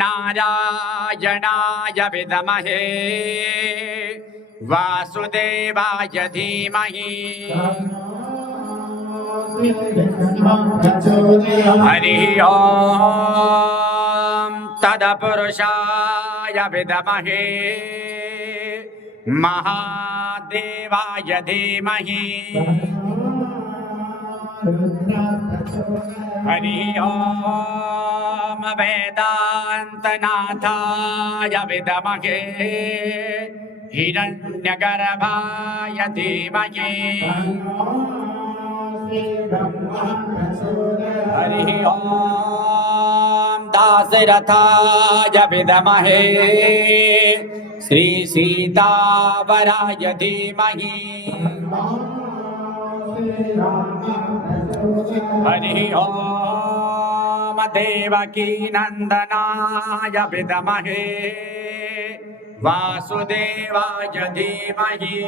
नारायणाय विद्महे वासुदेवाय धीमहि हरिः ॐ तत्पुरुषाय विद्महे महादेवाय धीमहि हरिः ॐ वेदान्तनाथाय विद्महे हिरण्यगर्भाय धीमहि हरिः ॐ दाशरथाय विद्महे श्रीसीतावराय धीमहि हरिः ॐ देवकीनन्दनाय विद्महे वासुदेवाय धीमहि